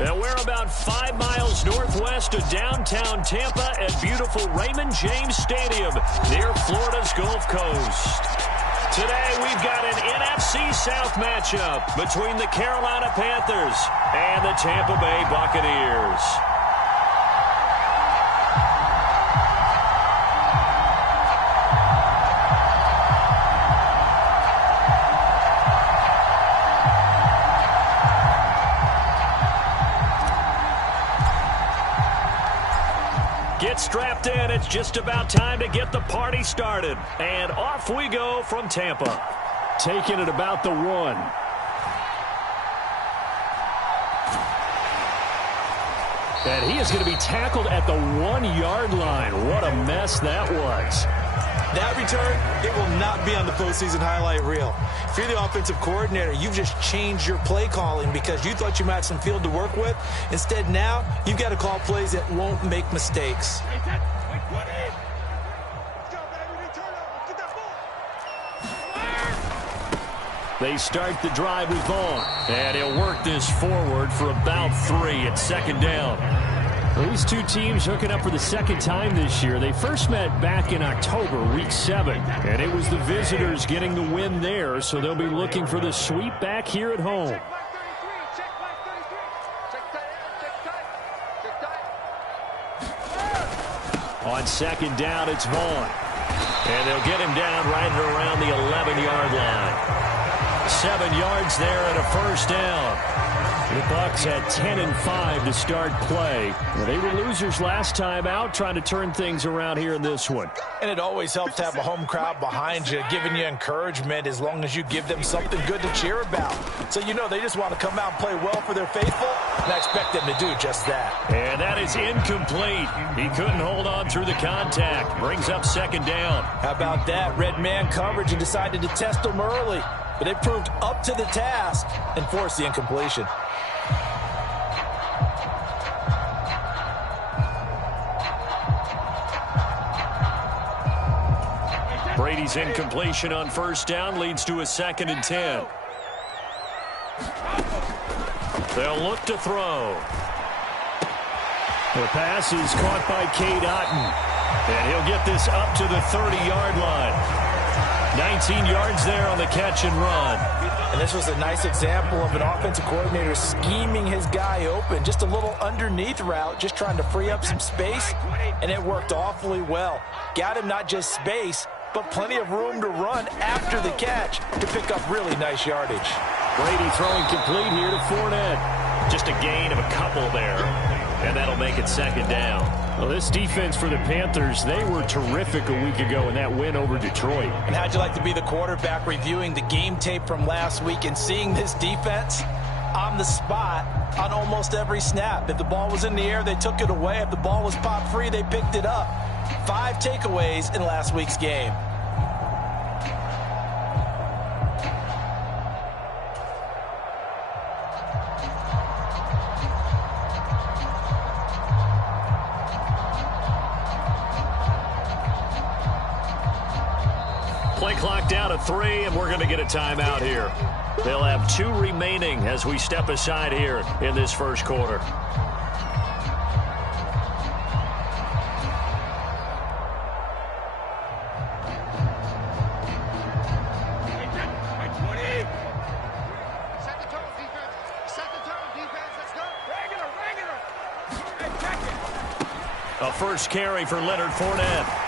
And we're about 5 miles northwest of downtown Tampa at beautiful Raymond James Stadium near Florida's Gulf Coast. Today we've got an NFC South matchup between the Carolina Panthers and the Tampa Bay Buccaneers. Get strapped in. It's just about time to get the party started. And off we go from Tampa. Taking it about the 1. And he is going to be tackled at the 1-yard line. What a mess that was. That return, it will not be on the postseason highlight reel. If you're the offensive coordinator, you've just changed your play calling because you thought you might have some field to work with. Instead, now, you've got to call plays that won't make mistakes. They start the drive with Vaughn. And he'll work this forward for about 3 at second down. Well, these two teams hooking up for the second time this year. They first met back in October, week 7. And it was the visitors getting the win there, so they'll be looking for the sweep back here at home. On second down, it's Vaughn. And they'll get him down right around the 11-yard line. 7 yards there and a first down. The Bucs had 10-5 to start play. Well, they were losers last time out, trying to turn things around here in this one. And it always helps to have a home crowd behind you, giving you encouragement as long as you give them something good to cheer about. So you know they just want to come out and play well for their faithful, and I expect them to do just that. And that is incomplete. He couldn't hold on through the contact. Brings up second down. How about that? Red man coverage and decided to test them early. But they proved up to the task and forced the incompletion. Brady's incompletion on first down leads to a 2nd and 10. They'll look to throw. The pass is caught by Cade Otton. And he'll get this up to the 30-yard line. 19 yards there on the catch and run. And this was a nice example of an offensive coordinator scheming his guy open. Just a little underneath route, just trying to free up some space. And it worked awfully well. Got him not just space, but plenty of room to run after the catch to pick up really nice yardage. Brady throwing complete here to Fournette. Just a gain of a couple there. And that'll make it second down. Well, this defense for the Panthers, they were terrific a week ago in that win over Detroit. And how'd you like to be the quarterback reviewing the game tape from last week and seeing this defense on the spot on almost every snap? If the ball was in the air, they took it away. If the ball was popped free, they picked it up. 5 takeaways in last week's game. Play clock down to 3, and we're going to get a timeout here. They'll have 2 remaining as we step aside here in this first quarter. A first carry for Leonard Fournette.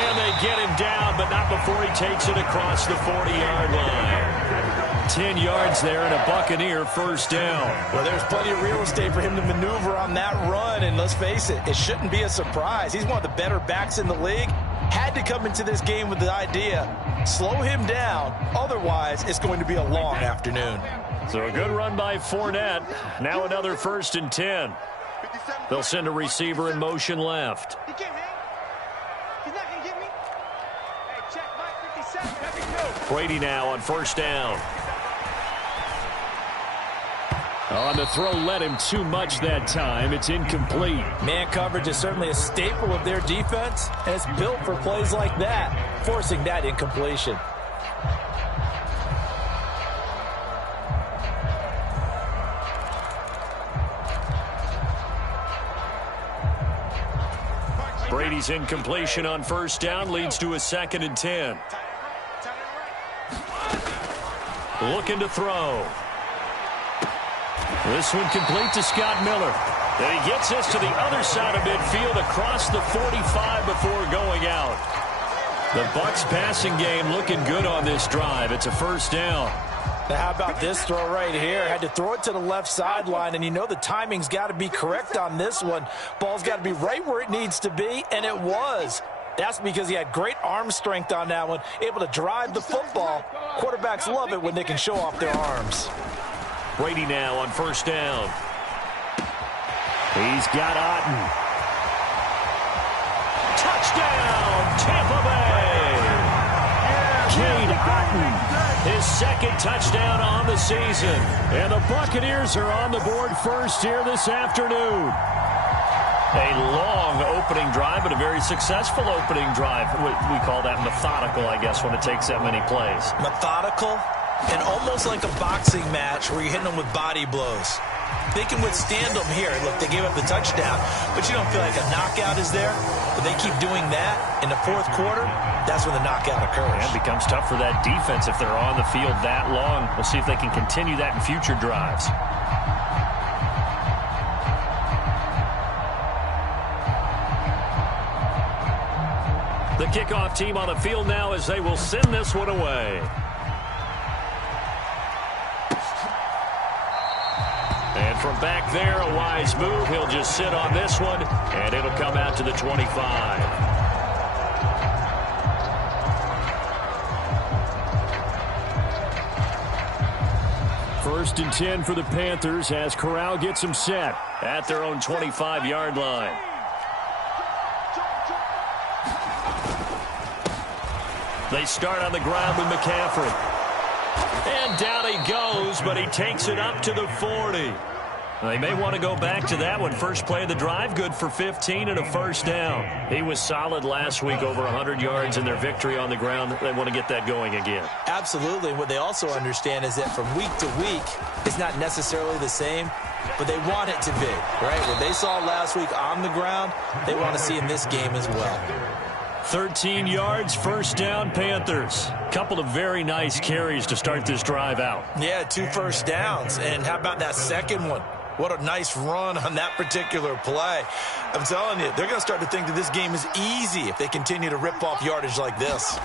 And they get him down, but not before he takes it across the 40-yard line. 10 yards there and a Buccaneer first down. Well, there's plenty of real estate for him to maneuver on that run, and let's face it, it shouldn't be a surprise. He's one of the better backs in the league. Had to come into this game with the idea, slow him down, otherwise it's going to be a long afternoon. So a good run by Fournette. Now another 1st and 10. They'll send a receiver in motion left. Brady now on first down. On the throw, led him too much that time. It's incomplete. Man coverage is certainly a staple of their defense, and it's built for plays like that, forcing that incompletion. Brady's incompletion on first down leads to a 2nd and 10. Looking to throw. This one complete to Scott Miller. And he gets us to the other side of midfield across the 45 before going out. The Bucs passing game looking good on this drive. It's a first down. Now how about this throw right here? Had to throw it to the left sideline, and you know the timing's got to be correct on this one. Ball's got to be right where it needs to be, and it was. That's because he had great arm strength on that one, able to drive the football. Quarterbacks love it when they can show off their arms. Brady now on first down. He's got Otten. Touchdown, Tampa Bay! Cade Otten. His 2nd touchdown on the season. And the Buccaneers are on the board first here this afternoon. A long opening drive, but a very successful opening drive. We call that methodical, I guess, when it takes that many plays. Methodical and almost like a boxing match where you're hitting them with body blows. They can withstand them here. Look, they gave up the touchdown, but you don't feel like a knockout is there. But they keep doing that in the 4th quarter, that's when the knockout occurs. And it becomes tough for that defense if they're on the field that long. We'll see if they can continue that in future drives. The kickoff team on the field now as they will send this one away. And from back there, a wise move. He'll just sit on this one, and it'll come out to the 25. First and 10 for the Panthers as Corral gets them set at their own 25-yard line. They start on the ground with McCaffrey. And down he goes, but he takes it up to the 40. They may want to go back to that one. First play of the drive, good for 15 and a first down. He was solid last week, over 100 yards in their victory on the ground. They want to get that going again. Absolutely. What they also understand is that from week to week, it's not necessarily the same, but they want it to be, right? What they saw last week on the ground, they want to see in this game as well. 13 yards, first down, Panthers. Couple of very nice carries to start this drive out. Yeah, 2 first downs. And how about that second one? What a nice run on that particular play. I'm telling you, they're going to start to think that this game is easy if they continue to rip off yardage like this.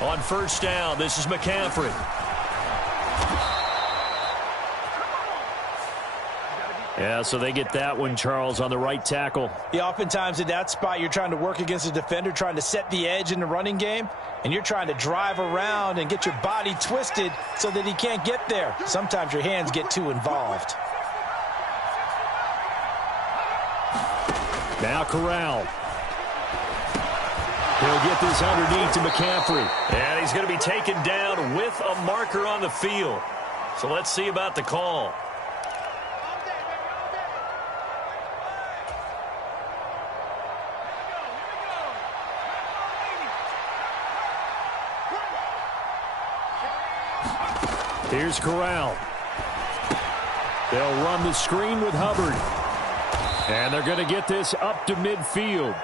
On first down, this is McCaffrey. Yeah, so they get that one, Charles, on the right tackle. Yeah, oftentimes in that spot, you're trying to work against a defender, trying to set the edge in the running game, and you're trying to drive around and get your body twisted so that he can't get there. Sometimes your hands get too involved. Now Corral. He'll get this underneath to McCaffrey. And he's going to be taken down with a marker on the field. So let's see about the call. Here's Corral. They'll run the screen with Hubbard. And they're going to get this up to midfield.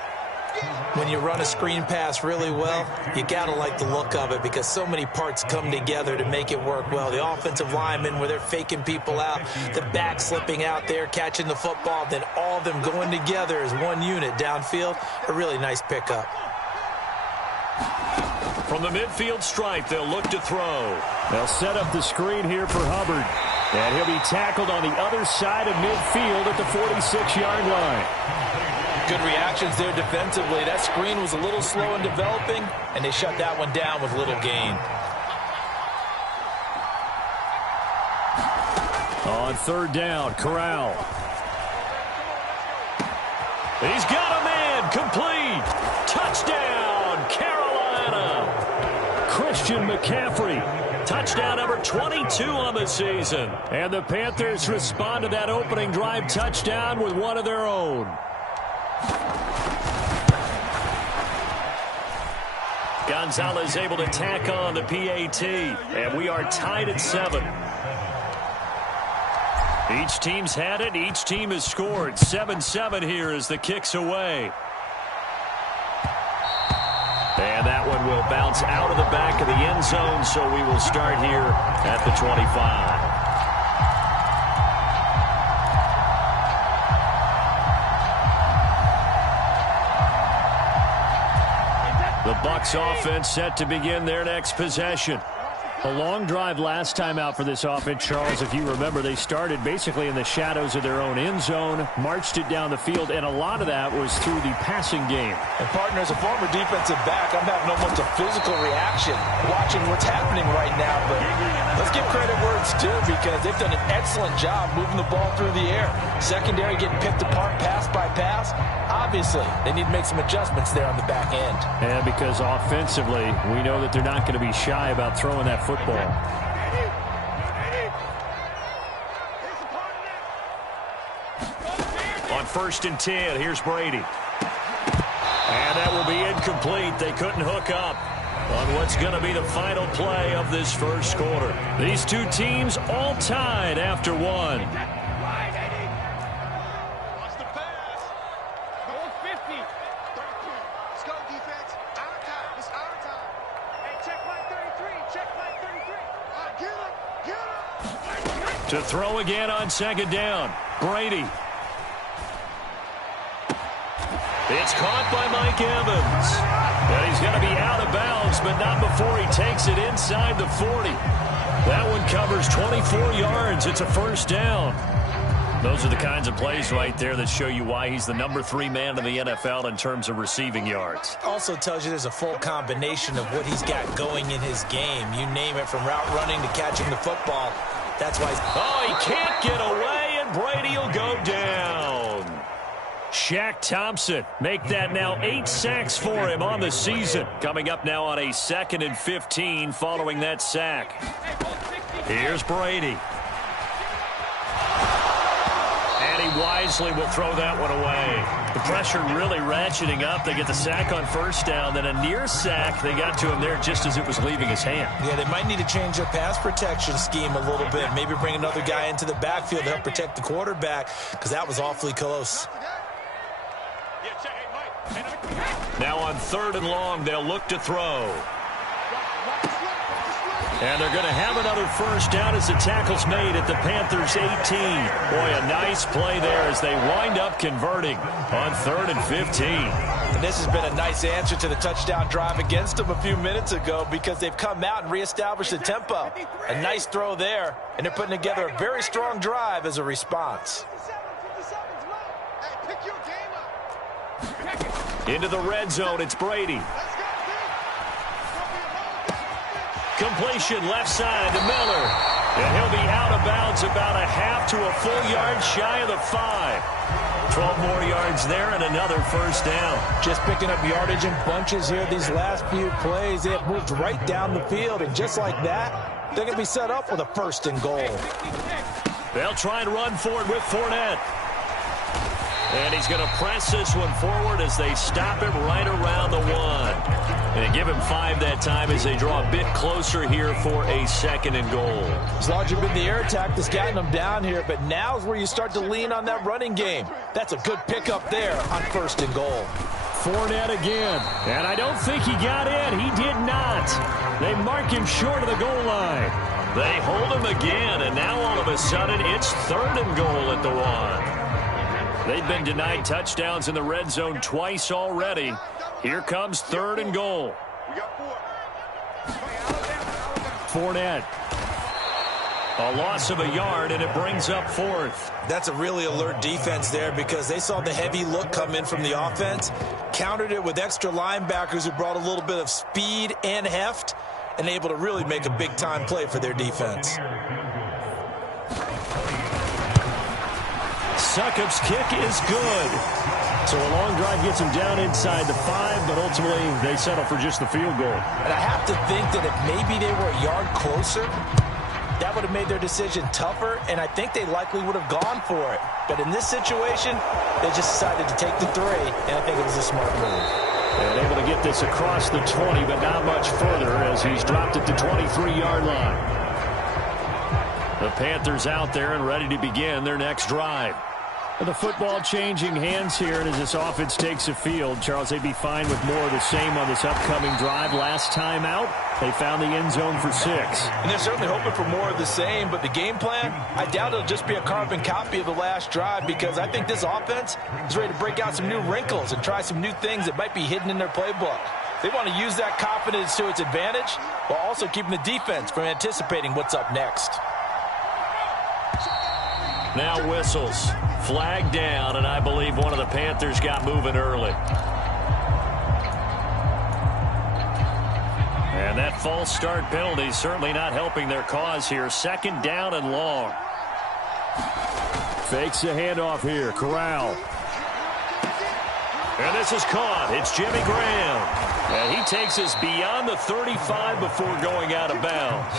When you run a screen pass really well, you got to like the look of it because so many parts come together to make it work well. The offensive linemen, where they're faking people out, the back slipping out there, catching the football, then all of them going together as one unit downfield. A really nice pickup. From the midfield stripe, they'll look to throw. They'll set up the screen here for Hubbard. And he'll be tackled on the other side of midfield at the 46-yard line. Good reactions there defensively. That screen was a little slow in developing, and they shut that one down with little gain. On third down, Corral. He's got a man, complete. Touchdown, Carolina. Christian McCaffrey. Touchdown number 22 on the season. And the Panthers respond to that opening drive touchdown with one of their own. Gonzalez able to tack on the PAT. And we are tied at 7. Each team's had it. Each team has scored. 7-7 here as the kick's away. And that one will bounce out of the back of the end zone, so we will start here at the 25. The Bucs offense set to begin their next possession. A long drive last time out for this offense, Charles. If you remember, they started basically in the shadows of their own end zone, marched it down the field, and a lot of that was through the passing game. And, partner, as a former defensive back, I'm having almost a physical reaction watching what's happening right now. But let's give credit where it's due, because they've done an excellent job moving the ball through the air. Secondary getting picked apart pass by pass. Obviously, they need to make some adjustments there on the back end. And because offensively, we know that they're not going to be shy about throwing that football. On 1st and 10, here's Brady. And that will be incomplete. They couldn't hook up on what's going to be the final play of this first quarter. These two teams all tied after one. To throw again on 2nd down. Brady. It's caught by Mike Evans. And he's going to be out of bounds, but not before he takes it inside the 40. That one covers 24 yards. It's a 1st down. Those are the kinds of plays right there that show you why he's the number 3 man in the NFL in terms of receiving yards. Also tells you there's a full combination of what he's got going in his game. You name it, from route running to catching the football. That's why he can't get away, and Brady will go down. Shaq Thompson make that now 8 sacks for him on the season. Coming up now on a 2nd and 15 following that sack. Here's Brady. And he wisely will throw that one away. The pressure really ratcheting up. They get the sack on 1st down. Then a near sack. They got to him there just as it was leaving his hand. Yeah, they might need to change their pass protection scheme a little bit. Maybe bring another guy into the backfield to help protect the quarterback, because that was awfully close. Now on 3rd and long, they'll look to throw. And they're going to have another 1st down as the tackle's made at the Panthers' 18. Boy, a nice play there as they wind up converting on 3rd and 15. And this has been a nice answer to the touchdown drive against them a few minutes ago, because they've come out and reestablished the tempo. A nice throw there, and they're putting together a very strong drive as a response. Into the red zone, it's Brady. Completion left side to Miller. And he'll be out of bounds about a half to a full yard shy of the 5. 12 more yards there and another 1st down. Just picking up yardage in bunches here these last few plays. They have moved right down the field, and just like that, they're going to be set up with a 1st and goal. They'll try and run for it with Fournette. And he's going to press this one forward as they stop him right around the 1. And give him 5 that time as they draw a bit closer here for a 2nd and goal. It's largely been the air attack that's gotten them down here, but now's where you start to lean on that running game. That's a good pickup there on 1st and goal. Fournette again. And I don't think he got in. He did not. They mark him short of the goal line. They hold him again, and now all of a sudden it's 3rd and goal at the 1. They've been denied touchdowns in the red zone twice already. Here comes 3rd and goal. Fournette. A loss of a yard, and it brings up 4th. That's a really alert defense there, because they saw the heavy look come in from the offense, countered it with extra linebackers who brought a little bit of speed and heft, and able to really make a big-time play for their defense. Succop's kick is good. So a long drive gets him down inside the 5, but ultimately they settle for just the field goal. And I have to think that if maybe they were a yard closer, that would have made their decision tougher, and I think they likely would have gone for it. But in this situation, they just decided to take the 3, and I think it was a smart move. And able to get this across the 20, but not much further as he's dropped it to 23-yard line. The Panthers out there and ready to begin their next drive. The football changing hands here, and as this offense takes the field, Charles, they'd be fine with more of the same on this upcoming drive. Last time out, they found the end zone for 6. And they're certainly hoping for more of the same, but the game plan, I doubt it'll just be a carbon copy of the last drive, because I think this offense is ready to break out some new wrinkles and try some new things that might be hidden in their playbook. They want to use that confidence to its advantage while also keeping the defense from anticipating what's up next. Now whistles. Flag down, and I believe one of the Panthers got moving early. And that false start penalty certainly not helping their cause here. 2nd down and long. Fakes the handoff here. Corral. And this is caught. It's Jimmy Graham. And he takes us beyond the 35 before going out of bounds.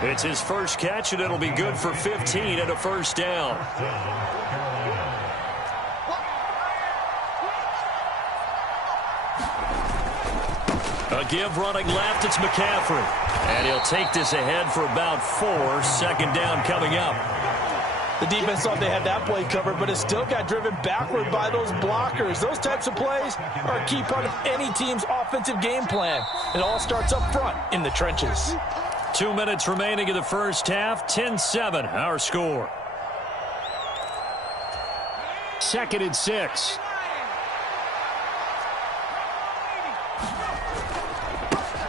It's his first catch, and it'll be good for 15 and a first down. A give running left, it's McCaffrey. And he'll take this ahead for about 4. 2nd down coming up. The defense thought they had that play covered, but it still got driven backward by those blockers. Those types of plays are a key part of any team's offensive game plan. It all starts up front in the trenches. 2 minutes remaining in the first half. 10-7, our score. 2nd and 6.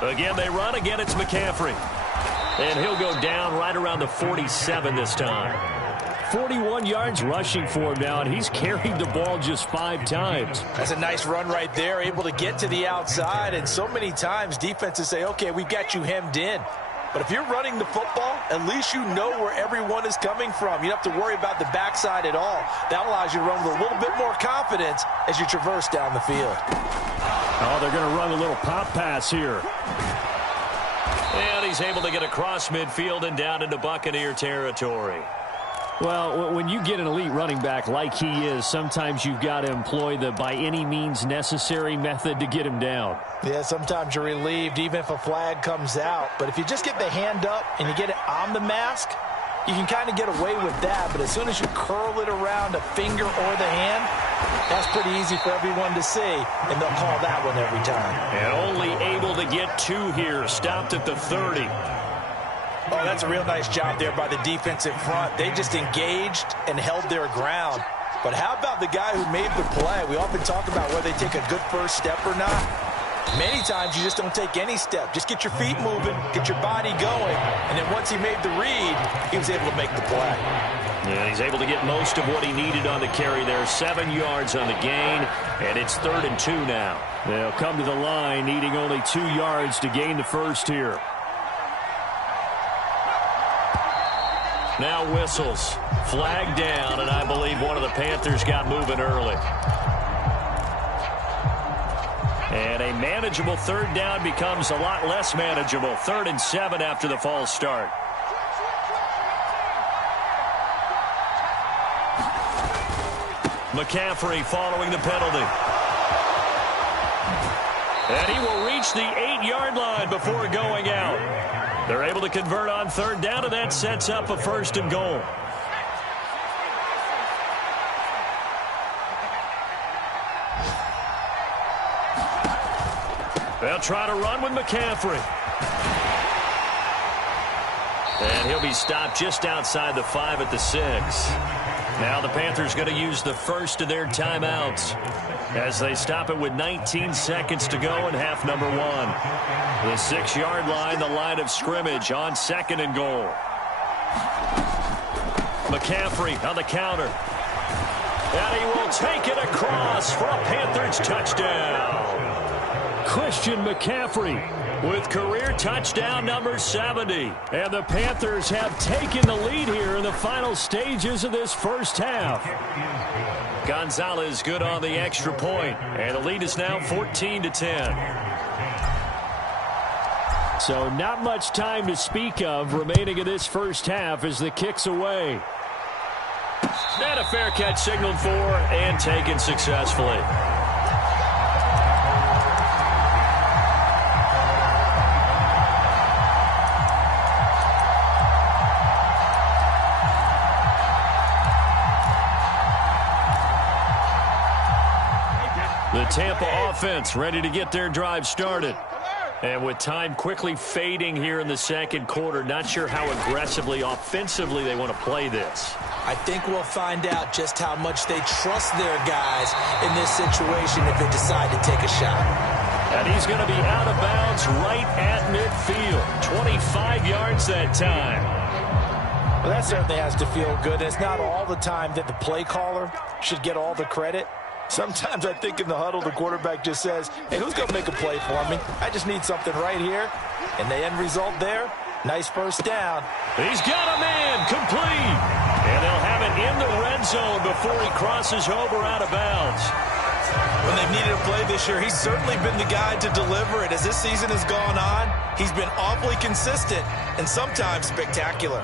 Again, they run. Again, it's McCaffrey. And he'll go down right around the 47 this time. 41 yards rushing for him now, and he's carried the ball just 5 times. That's a nice run right there, able to get to the outside. And so many times defenses say, okay, we've got you hemmed in. But if you're running the football, at least you know where everyone is coming from. You don't have to worry about the backside at all. That allows you to run with a little bit more confidence as you traverse down the field. Oh, they're going to run a little pop pass here. And he's able to get across midfield and down into Buccaneer territory. Well, when you get an elite running back like he is, sometimes you've got to employ the by any means necessary method to get him down. Yeah, sometimes you're relieved even if a flag comes out. But if you just get the hand up and you get it on the mask, you can kind of get away with that. But as soon as you curl it around a finger or the hand, that's pretty easy for everyone to see, and they'll call that one every time. And only able to get 2 here, stopped at the 30. Oh, that's a real nice job there by the defensive front. They just engaged and held their ground. But how about the guy who made the play? We often talk about whether they take a good first step or not. Many times you just don't take any step. Just get your feet moving, get your body going, and then once he made the read, he was able to make the play. Yeah, he's able to get most of what he needed on the carry there. 7 yards on the gain, and it's 3rd and 2 now. They'll come to the line, needing only 2 yards to gain the first here. Now whistles. Flag down, and I believe one of the Panthers got moving early. And a manageable 3rd down becomes a lot less manageable. 3rd and 7 after the false start. McCaffrey following the penalty. And he will reach the 8-yard line before going out. They're able to convert on 3rd down, and that sets up a 1st and goal. They'll try to run with McCaffrey. And he'll be stopped just outside the 5 at the 6. Now the Panthers going to use the first of their timeouts as they stop it with 19 seconds to go in half number 1. The 6-yard line, the line of scrimmage on 2nd and goal. McCaffrey on the counter. And he will take it across for a Panthers touchdown. Christian McCaffrey with career touchdown number 70. And the Panthers have taken the lead here in the final stages of this first half. Gonzalez good on the extra point, and the lead is now 14-10. So not much time to speak of remaining in this first half as the kick's away. And a fair catch signaled for and taken successfully. The Tampa offense ready to get their drive started. And with time quickly fading here in the second quarter, not sure how aggressively, offensively they want to play this. I think we'll find out just how much they trust their guys in this situation if they decide to take a shot. And he's going to be out of bounds right at midfield. 25 yards that time. Well, that certainly has to feel good. It's not all the time that the play caller should get all the credit. Sometimes I think in the huddle, the quarterback just says, hey, who's going to make a play for me? I just need something right here. And the end result there, nice first down. He's got a man complete. And they'll have it in the red zone before he crosses over out of bounds. When they've needed a play this year, he's certainly been the guy to deliver it. As this season has gone on, he's been awfully consistent and sometimes spectacular.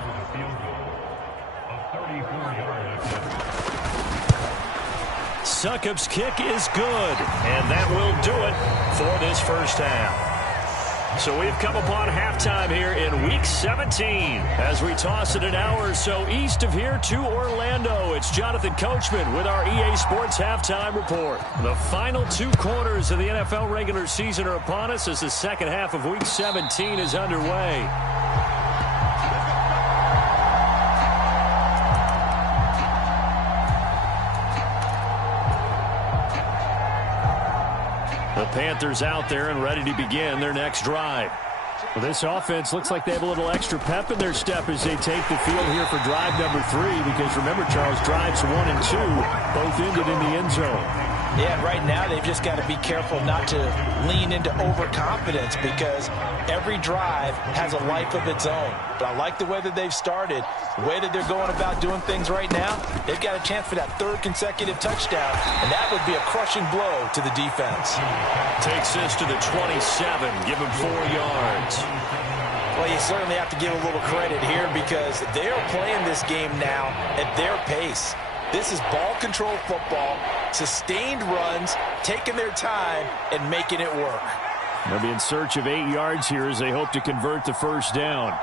Succop's kick is good, and that will do it for this first half. So we've come upon halftime here in Week 17 as we toss it an hour or so east of here to Orlando. It's Jonathan Coachman with our EA Sports Halftime Report. The final 2 quarters of the NFL regular season are upon us as the second half of Week 17 is underway. The Panthers out there and ready to begin their next drive. Well, this offense looks like they have a little extra pep in their step as they take the field here for drive number 3, because remember, Charles, drives 1 and 2 both ended in the end zone. Yeah, right now they've just got to be careful not to lean into overconfidence, because every drive has a life of its own. But I like the way that they've started, the way that they're going about doing things right now. They've got a chance for that 3rd consecutive touchdown, and that would be a crushing blow to the defense. Takes this to the 27, give him 4 yards. Well, you certainly have to give a little credit here, because they're playing this game now at their pace. This is ball control football, sustained runs, taking their time, and making it work. They'll be in search of 8 yards here as they hope to convert the first down.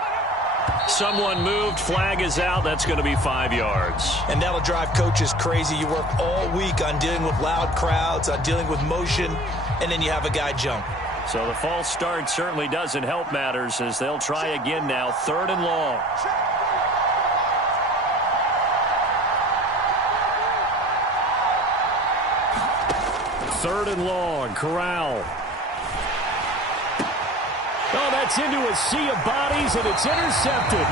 Someone moved, flag is out, that's going to be 5 yards. And that'll drive coaches crazy. You work all week on dealing with loud crowds, on dealing with motion, and then you have a guy jump. So the false start certainly doesn't help matters as they'll try again now, 3rd and long. Third and long, Corral. Oh, that's into a sea of bodies, and it's intercepted.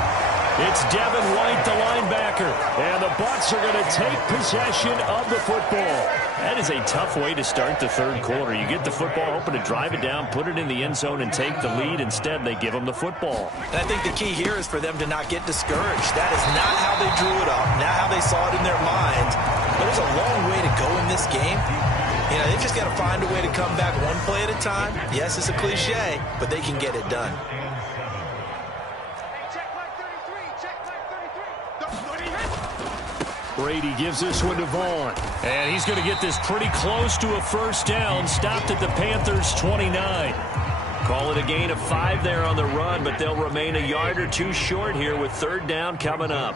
It's Devin White, the linebacker, and the Bucs are going to take possession of the football. That is a tough way to start the 3rd quarter. You get the football, hoping to drive it down, put it in the end zone, and take the lead. Instead, they give them the football. And I think the key here is for them to not get discouraged. That is not how they drew it up, not how they saw it in their minds. But there's a long way to go in this game. You know, they've just got to find a way to come back one play at a time. Yes, it's a cliche, but they can get it done. Brady gives this one to Vaughn. And he's going to get this pretty close to a first down. Stopped at the Panthers' 29. Call it a gain of 5 there on the run, but they'll remain a yard or 2 short here with 3rd down coming up.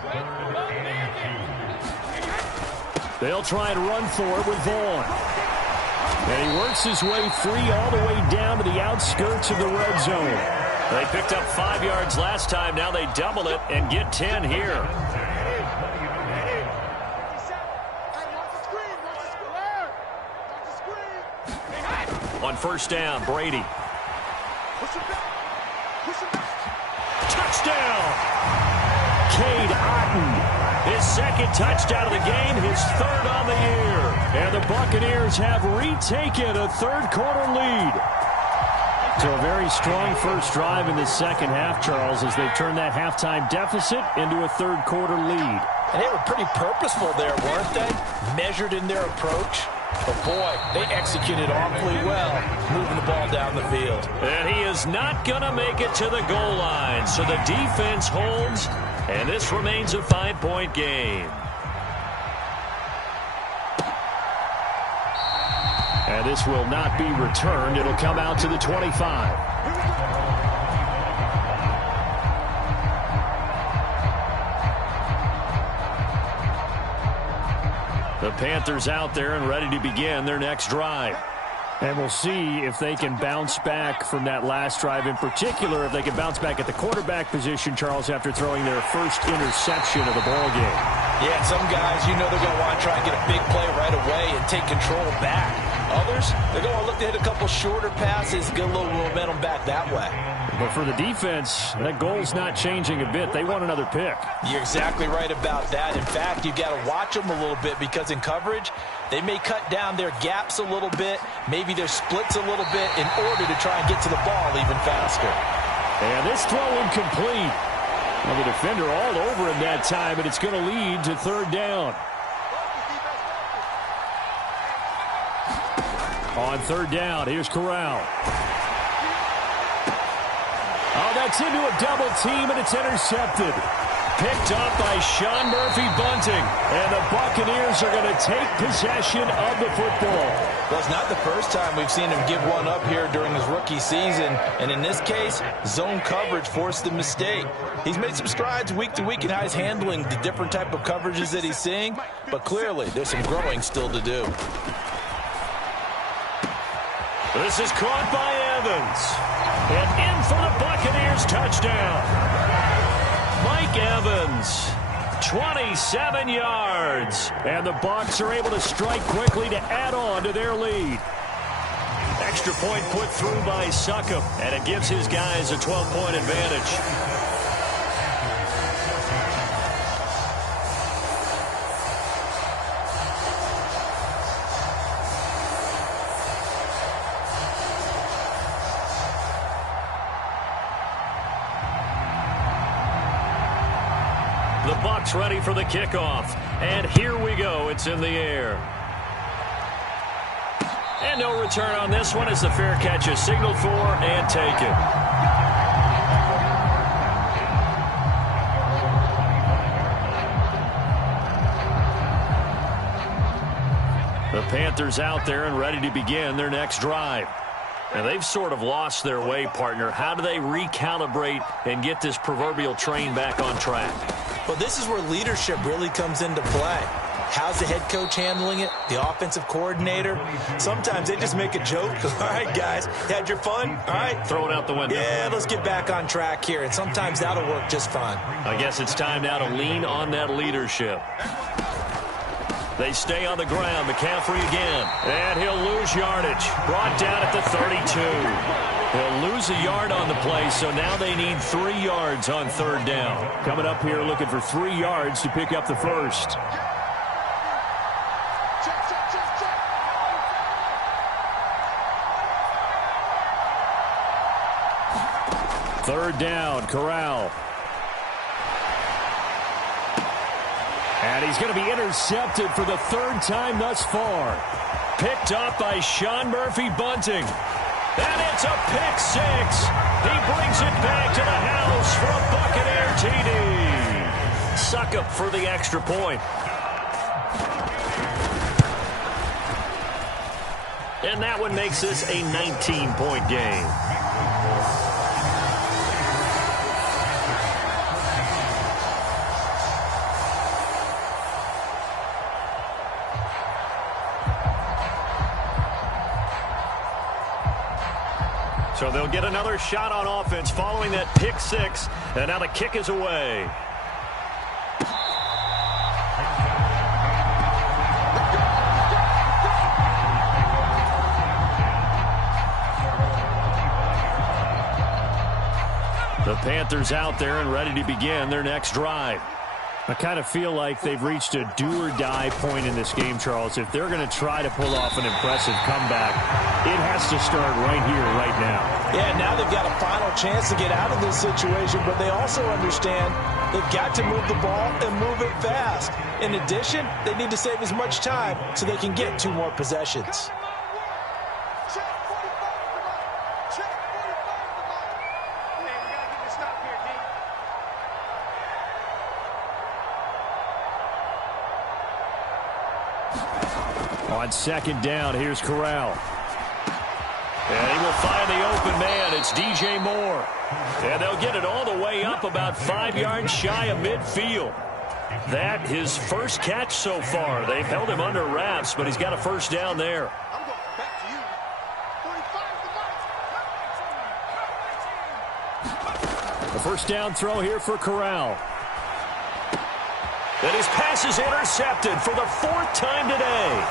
They'll try and run for it with Vaughn. And he works his way free all the way down to the outskirts of the red zone. They picked up 5 yards last time. Now they double it and get 10 here. On first down, Brady. Touchdown! Cade Otton. His 2nd touchdown of the game, his 3rd on the year. And the Buccaneers have retaken a 3rd quarter lead. So a very strong first drive in the second half, Charles, as they turn that halftime deficit into a 3rd quarter lead. And they were pretty purposeful there, weren't they? Measured in their approach. But boy, they executed awfully well, moving the ball down the field. And he is not going to make it to the goal line. So the defense holds, and this remains a 5-point game. And this will not be returned. It'll come out to the 25. The Panthers out there and ready to begin their next drive. And we'll see if they can bounce back from that last drive. In particular, if they can bounce back at the quarterback position, Charles, after throwing their first interception of the ball game. Yeah, some guys, you know they're going to want to try and get a big play right away and take control back. Others, they're going to look to hit a couple shorter passes, get a little momentum back that way. But for the defense, that goal's not changing a bit. They want another pick. You're exactly right about that. In fact, you've got to watch them a little bit because in coverage, they may cut down their gaps a little bit, maybe their splits a little bit in order to try and get to the ball even faster. And this throw incomplete. Well, the defender all over him that time, and it's going to lead to third down. On third down, here's Corral. Oh, that's into a double team, and it's intercepted. Picked up by Sean Murphy-Bunting. And the Buccaneers are going to take possession of the football. Well, it's not the first time we've seen him give one up here during his rookie season. And in this case, zone coverage forced the mistake. He's made some strides week to week in how he's handling the different type of coverages that he's seeing. But clearly, there's some growing still to do. This is caught by Evans. And in for the Buccaneers touchdown. Mike Evans, 27 yards. And the Bucs are able to strike quickly to add on to their lead. Extra point put through by Succop, and it gives his guys a 12-point advantage. The Bucs ready for the kickoff. And here we go. It's in the air. And no return on this one as the fair catch is signaled for and taken. The Panthers out there and ready to begin their next drive. And they've sort of lost their way, partner. How do they recalibrate and get this proverbial train back on track? Well, this is where leadership really comes into play. How's the head coach handling it? The offensive coordinator? Sometimes they just make a joke. All right, guys, had your fun? All right. Throw it out the window. Yeah, let's get back on track here. And sometimes that'll work just fine. I guess it's time now to lean on that leadership. They stay on the ground. McCaffrey again. And he'll lose yardage. Brought down at the 32. He'll lose a yard on the play, so now they need 3 yards on third down. Coming up here looking for 3 yards to pick up the first. Third down, Corral. And he's going to be intercepted for the 3rd time thus far. Picked up by Sean Murphy-Bunting. And it's a pick 6. He brings it back to the house for a Buccaneer TD. Succop for the extra point. And that one makes this a 19-point game. So they'll get another shot on offense following that pick 6. And now the kick is away. The Panthers out there and ready to begin their next drive. I kind of feel like they've reached a do-or-die point in this game, Charles. If they're going to try to pull off an impressive comeback, it has to start right here, right now. Yeah, now they've got a final chance to get out of this situation, but they also understand they've got to move the ball and move it fast. In addition, they need to save as much time so they can get 2 more possessions. On second down, here's Corral. And he will find the open man. It's DJ Moore. And they'll get it all the way up about 5 yards shy of midfield. That his first catch so far. They've held him under wraps, but he's got a first down there. The first down throw here for Corral. And his pass is intercepted for the fourth time today.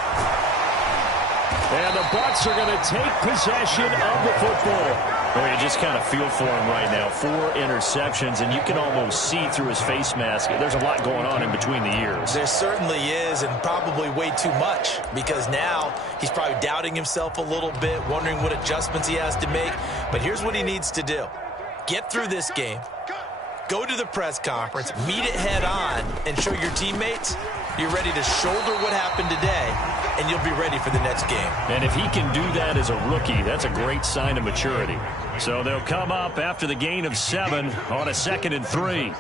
And the Bucs are going to take possession of the football. Well, you just kind of feel for him right now. 4 interceptions, and you can almost see through his face mask. There's a lot going on in between the ears. There certainly is, and probably way too much, because now he's probably doubting himself a little bit, wondering what adjustments he has to make. But here's what he needs to do. Get through this game, go to the press conference, meet it head on, and show your teammates you're ready to shoulder what happened today, and you'll be ready for the next game. And if he can do that as a rookie, that's a great sign of maturity. So they'll come up after the gain of 7 on a 2nd and 3.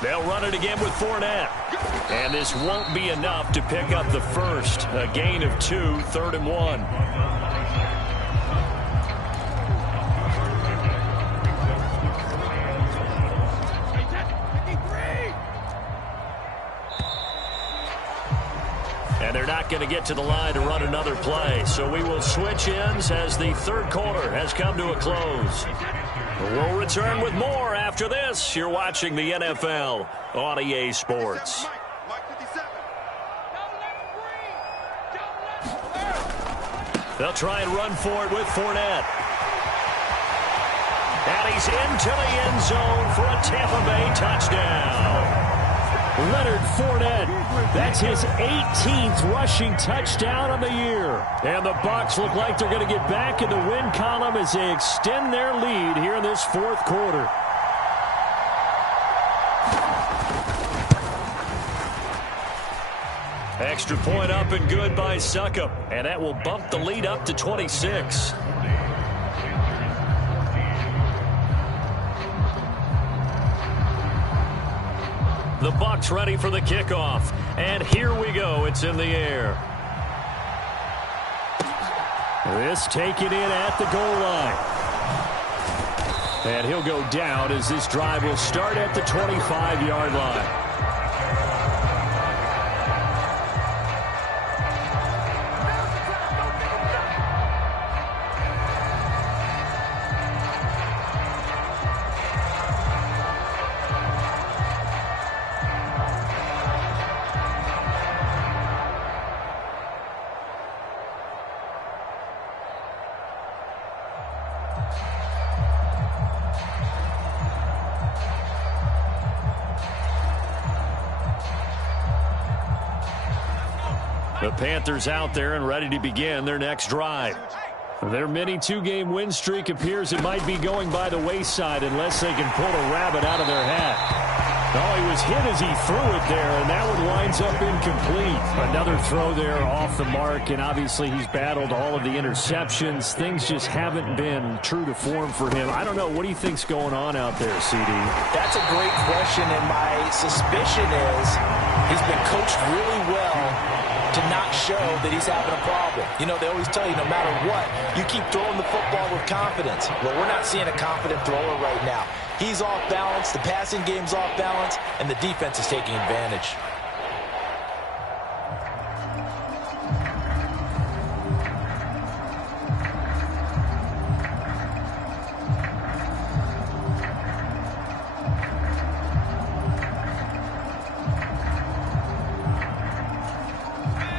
They'll run it again with Fournette. And this won't be enough to pick up the first. A gain of 2, 3rd and 1. And they're not going to get to the line to run another play. So we will switch ends as the third quarter has come to a close. We'll return with more after this. You're watching the NFL on EA Sports. They'll try and run for it with Fournette. And he's into the end zone for a Tampa Bay touchdown. Leonard Fournette, that's his 18th rushing touchdown of the year. And the Bucs look like they're going to get back in the win column as they extend their lead here in this fourth quarter. Extra point up and good by Succop. And that will bump the lead up to 26. The Bucs ready for the kickoff. And here we go. It's in the air. This taken in at the goal line. And he'll go down as this drive will start at the 25-yard line. The Panthers out there and ready to begin their next drive. Their mini 2-game win streak appears it might be going by the wayside unless they can pull a rabbit out of their hat. Oh, he was hit as he threw it there, and that one winds up incomplete. Another throw there off the mark, and obviously he's battled all of the interceptions. Things just haven't been true to form for him. I don't know. What do you think's going on out there, CD? That's a great question, and my suspicion is he's been coached really well to not show that he's having a problem. You know, they always tell you no matter what, you keep throwing the football with confidence. Well, we're not seeing a confident thrower right now. He's off balance, the passing game's off balance, and the defense is taking advantage.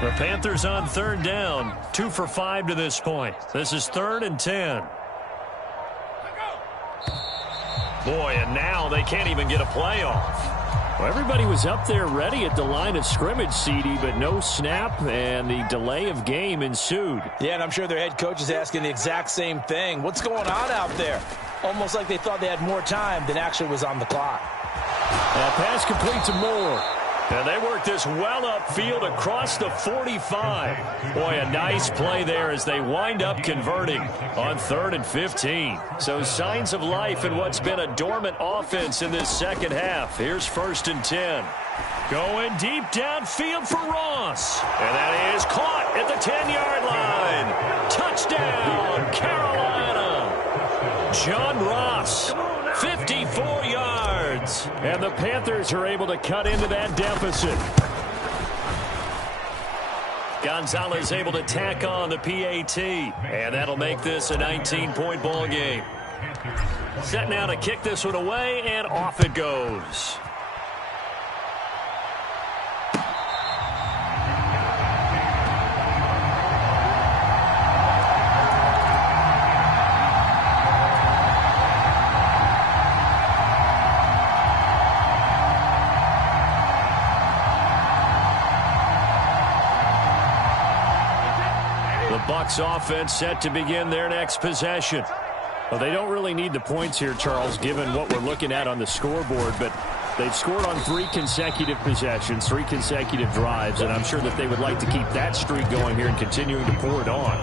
The Panthers on 3rd down, 2 for 5 to this point. This is 3rd and 10. Boy, and now they can't even get a play off. Well, everybody was up there ready at the line of scrimmage, CD, but no snap, and the delay of game ensued. Yeah, and I'm sure their head coach is asking the exact same thing. What's going on out there? Almost like they thought they had more time than actually was on the clock. That pass complete to Moore. And they work this well upfield across the 45. Boy, a nice play there as they wind up converting on 3rd and 15. So signs of life in what's been a dormant offense in this second half. Here's 1st and 10. Going deep downfield for Ross. And that is caught at the 10-yard line. Touchdown, Carolina. John Ross, 54 yards. And the Panthers are able to cut into that deficit. Gonzalez able to tack on the PAT. And that'll make this a 19-point ball game. Set now to kick this one away, and off it goes. Bucs offense set to begin their next possession. Well, they don't really need the points here, Charles, given what we're looking at on the scoreboard, but they've scored on 3 consecutive possessions, 3 consecutive drives, and I'm sure that they would like to keep that streak going here and continuing to pour it on.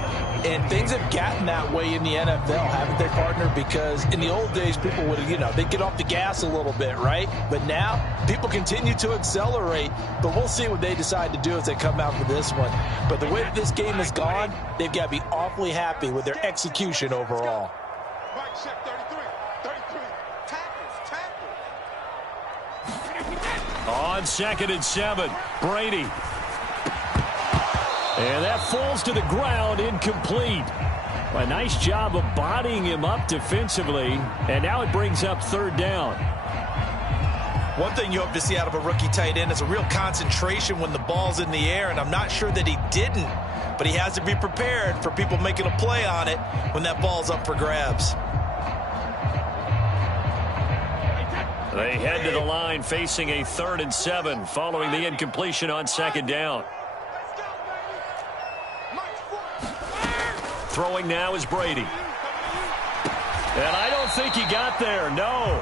And things have gotten that way in the NFL, haven't they, partner? Because in the old days, people would, they'd get off the gas a little bit, right? But now, people continue to accelerate. But we'll see what they decide to do as they come out for this one. But the way that this game has gone, they've got to be awfully happy with their execution overall. Right, check 33. Tackles. On 2nd and 7, Brady. And that falls to the ground, incomplete. A nice job of bodying him up defensively, and now it brings up 3rd down. One thing you hope to see out of a rookie tight end is a real concentration when the ball's in the air, and I'm not sure that he didn't, but he has to be prepared for people making a play on it when that ball's up for grabs. They head to the line facing a 3rd and 7 following the incompletion on 2nd down. Throwing now is Brady. And I don't think he got there, no.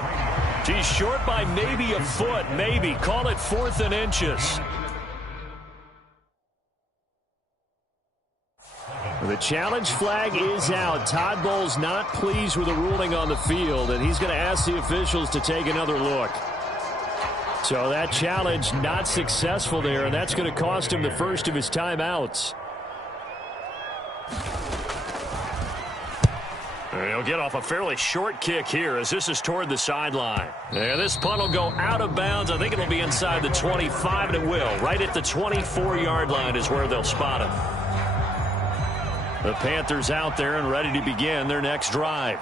He's short by maybe a foot, maybe. Call it 4th and inches. The challenge flag is out. Todd Bowles not pleased with the ruling on the field, and he's going to ask the officials to take another look. So that challenge not successful there, and that's going to cost him the first of his timeouts. He'll get off a fairly short kick here as this is toward the sideline. And this punt will go out of bounds. I think it'll be inside the 25, and it will. Right at the 24-yard line is where they'll spot him. The Panthers out there and ready to begin their next drive.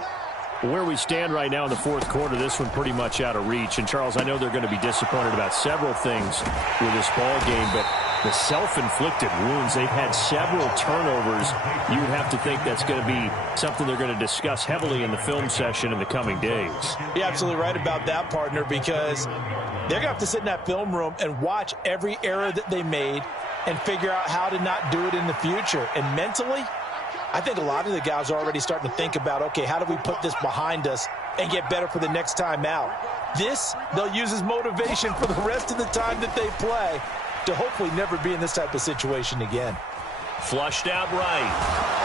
Where we stand right now in the 4th quarter, this one pretty much out of reach. And, Charles, I know they're going to be disappointed about several things with this ball game, but the self-inflicted wounds, they've had several turnovers. You would have to think that's going to be something they're going to discuss heavily in the film session in the coming days. You're absolutely right about that, partner, because they're going to have to sit in that film room and watch every error that they made and figure out how to not do it in the future. And mentally, I think a lot of the guys are already starting to think about, okay, how do we put this behind us and get better for the next time out? This, they'll use as motivation for the rest of the time that they play to hopefully never be in this type of situation again. Flushed out right.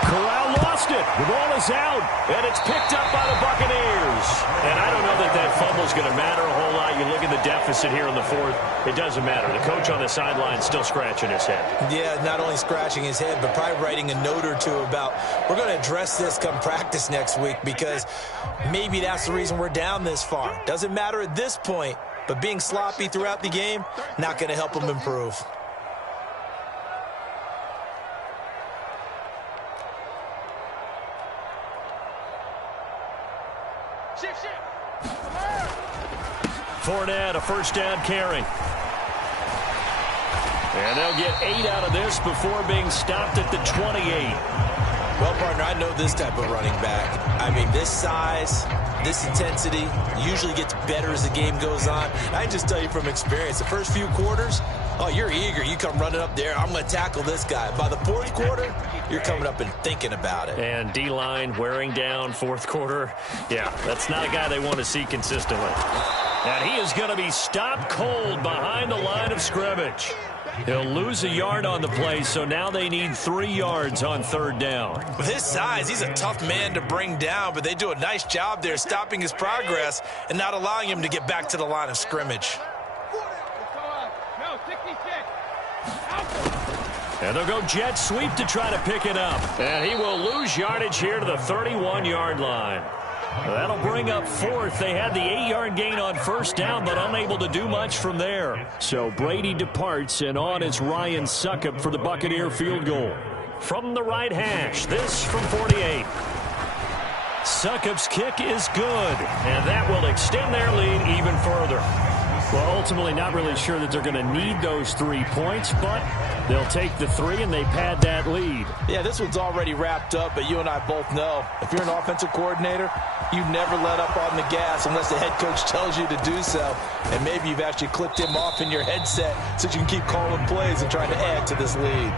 Corral lost it. The ball is out, and it's picked up by the Buccaneers. And I don't know that that fumble is going to matter a whole lot. You look at the deficit here in the 4th, it doesn't matter. The coach on the sideline is still scratching his head. Yeah, not only scratching his head, but probably writing a note or two about, we're going to address this come practice next week because maybe that's the reason we're down this far. Doesn't matter at this point, but being sloppy throughout the game, not going to help him improve. Fournette, a 1st down carry. And they'll get 8 out of this before being stopped at the 28. Well, partner, I know this type of running back. I mean, this size, this intensity usually gets better as the game goes on. I just tell you from experience, the first few quarters, oh, you're eager. You come running up there. I'm going to tackle this guy. By the 4th quarter, you're coming up and thinking about it. And D-line wearing down 4th quarter. Yeah, that's not a guy they want to see consistently. And he is going to be stopped cold behind the line of scrimmage. He'll lose a yard on the play, so now they need 3 yards on 3rd down. With his size, he's a tough man to bring down, but they do a nice job there stopping his progress and not allowing him to get back to the line of scrimmage. And they'll go jet sweep to try to pick it up. And he will lose yardage here to the 31-yard line. That'll bring up fourth. They had the 8-yard gain on first down, but unable to do much from there. So Brady departs, and on is Ryan Succop for the Buccaneer field goal. From the right hash, this from 48. Succop's kick is good, and that will extend their lead even further. Well, ultimately not really sure that they're going to need those 3 points, but they'll take the 3 and they pad that lead. Yeah, this one's already wrapped up, but you and I both know if you're an offensive coordinator, you never let up on the gas unless the head coach tells you to do so. And maybe you've actually clicked him off in your headset so you can keep calling plays and trying to add to this lead.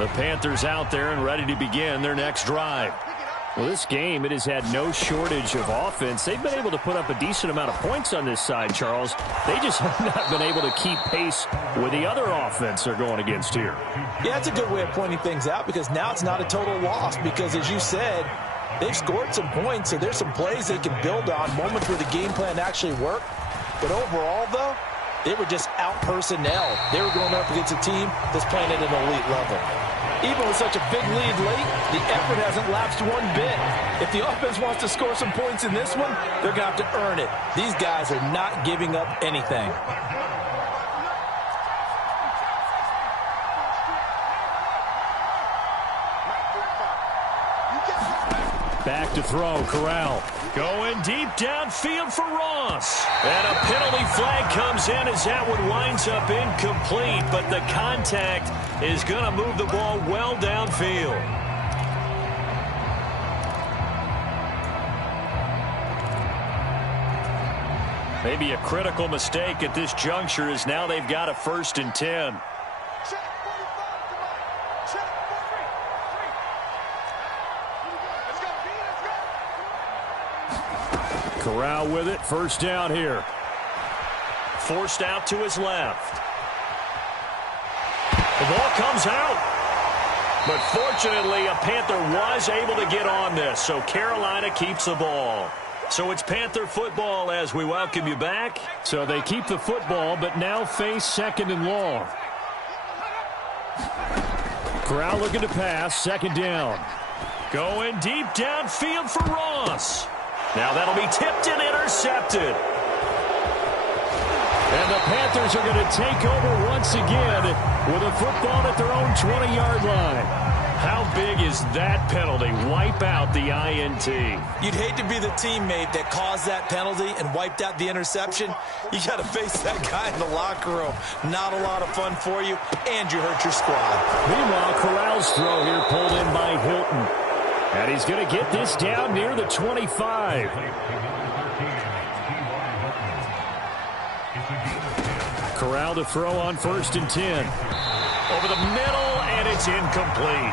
The Panthers out there and ready to begin their next drive. Well, this game, it has had no shortage of offense. They've been able to put up a decent amount of points on this side, Charles. They just have not been able to keep pace with the other offense they're going against here. Yeah, it's a good way of pointing things out because now it's not a total loss because, as you said, they've scored some points, so there's some plays they can build on, moments where the game plan actually worked. But overall, though, they were just out-personnel. They were going up against a team that's playing at an elite level. Even with such a big lead late, the effort hasn't lapsed one bit. If the offense wants to score some points in this one, they're going to have to earn it. These guys are not giving up anything. Back to throw, Corral. Going deep downfield for Ross. And a penalty flag comes in as that one winds up incomplete, but the contact is going to move the ball well downfield. Maybe a critical mistake at this juncture as now they've got a 1st and 10. Corral with it, 1st down here. Forced out to his left. The ball comes out. But fortunately, a Panther was able to get on this, so Carolina keeps the ball. So it's Panther football as we welcome you back. So they keep the football, but now face 2nd and long. Corral looking to pass, 2nd down. Going deep downfield for Ross. Now that'll be tipped and intercepted. And the Panthers are going to take over once again with a football at their own 20-yard line. How big is that penalty? Wipe out the INT. You'd hate to be the teammate that caused that penalty and wiped out the interception. You got to face that guy in the locker room. Not a lot of fun for you, and you hurt your squad. Meanwhile, Corral's throw here pulled in by Hilton. And he's going to get this down near the 25. Corral to throw on 1st and 10. Over the middle, and it's incomplete.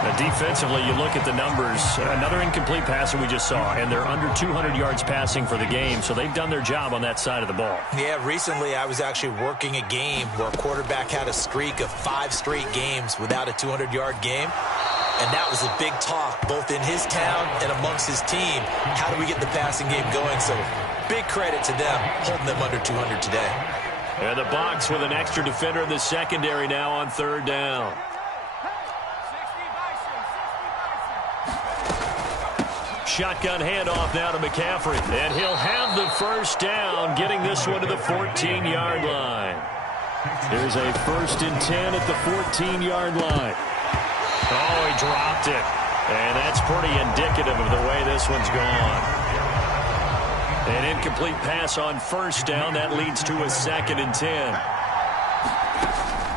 Now, defensively, you look at the numbers. Another incomplete pass that we just saw, and they're under 200 yards passing for the game, so they've done their job on that side of the ball. Yeah, recently I was actually working a game where a quarterback had a streak of 5 straight games without a 200-yard game. And that was a big talk, both in his town and amongst his team. How do we get the passing game going? So big credit to them, holding them under 200 today. And the box with an extra defender in the secondary now on 3rd down. Shotgun handoff now to McCaffrey. And he'll have the 1st down, getting this one to the 14-yard line. There's a 1st and 10 at the 14-yard line. Oh, he dropped it. And that's pretty indicative of the way this one's gone. An incomplete pass on 1st down. That leads to a 2nd and 10.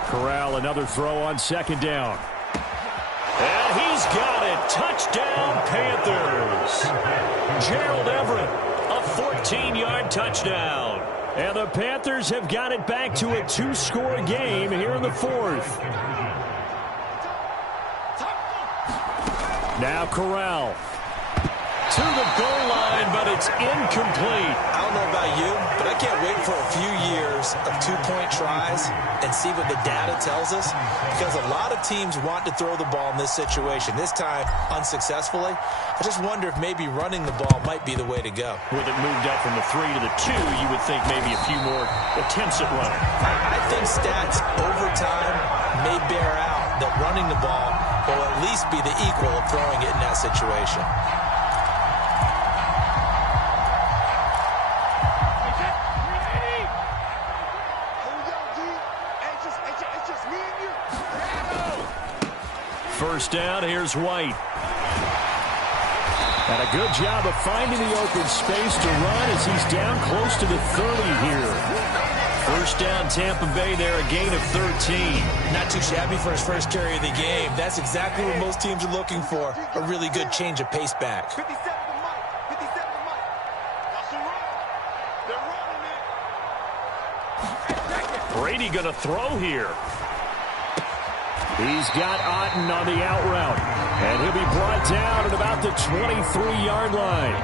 Corral, another throw on 2nd down. And he's got it. Touchdown, Panthers. Gerald Everett, a 14-yard touchdown. And the Panthers have got it back to a 2-score game here in the 4th. Now Corral to the goal line, but it's incomplete. I don't know about you, but I can't wait for a few years of 2-point tries and see what the data tells us, because a lot of teams want to throw the ball in this situation. This time, unsuccessfully. I just wonder if maybe running the ball might be the way to go. With it moved up from the 3 to the 2, you would think maybe a few more attempts at running. I think stats over time may bear out that running the ball but will at least be the equal of throwing it in that situation. First down, here's White. And a good job of finding the open space to run as he's down close to the 30 here. First down, Tampa Bay there, a gain of 13. Not too shabby for his first carry of the game. That's exactly what most teams are looking for, a really good change of pace back. 57 to Mike. 57 to Mike. That's a run. They're running it. Brady going to throw here. He's got Otten on the out route. And he'll be brought down at about the 23-yard line.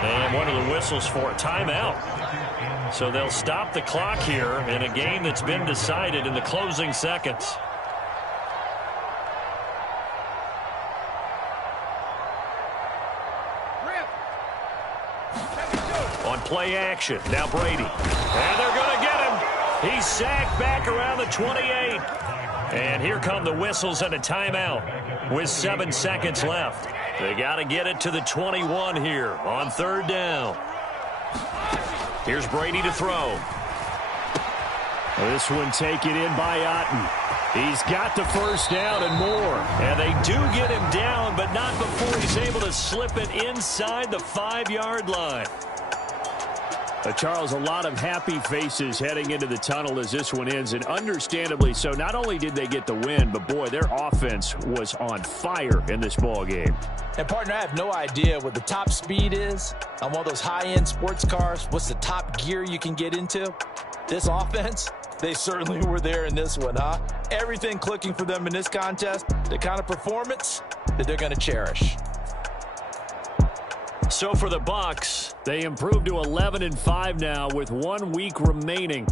And one of the whistles for a timeout. So they'll stop the clock here in a game that's been decided in the closing seconds. On play action, now Brady. And they're going to get him. He's sacked back around the 28. And here come the whistles and a timeout with 7 seconds left. They got to get it to the 21 here on third down. Here's Brady to throw. This one taken in by Otten. He's got the first down and more. And they do get him down, but not before he's able to slip it inside the 5-yard line. Charles, a lot of happy faces heading into the tunnel as this one ends, and understandably so. Not only did they get the win, but boy, their offense was on fire in this ball game. And partner, I have no idea what the top speed is on one of those high-end sports cars. What's the top gear you can get into? This offense, they certainly were there in this one, huh? Everything clicking for them in this contest, the kind of performance that they're going to cherish. So for the Bucs, they improved to 11-5 now with 1 week remaining.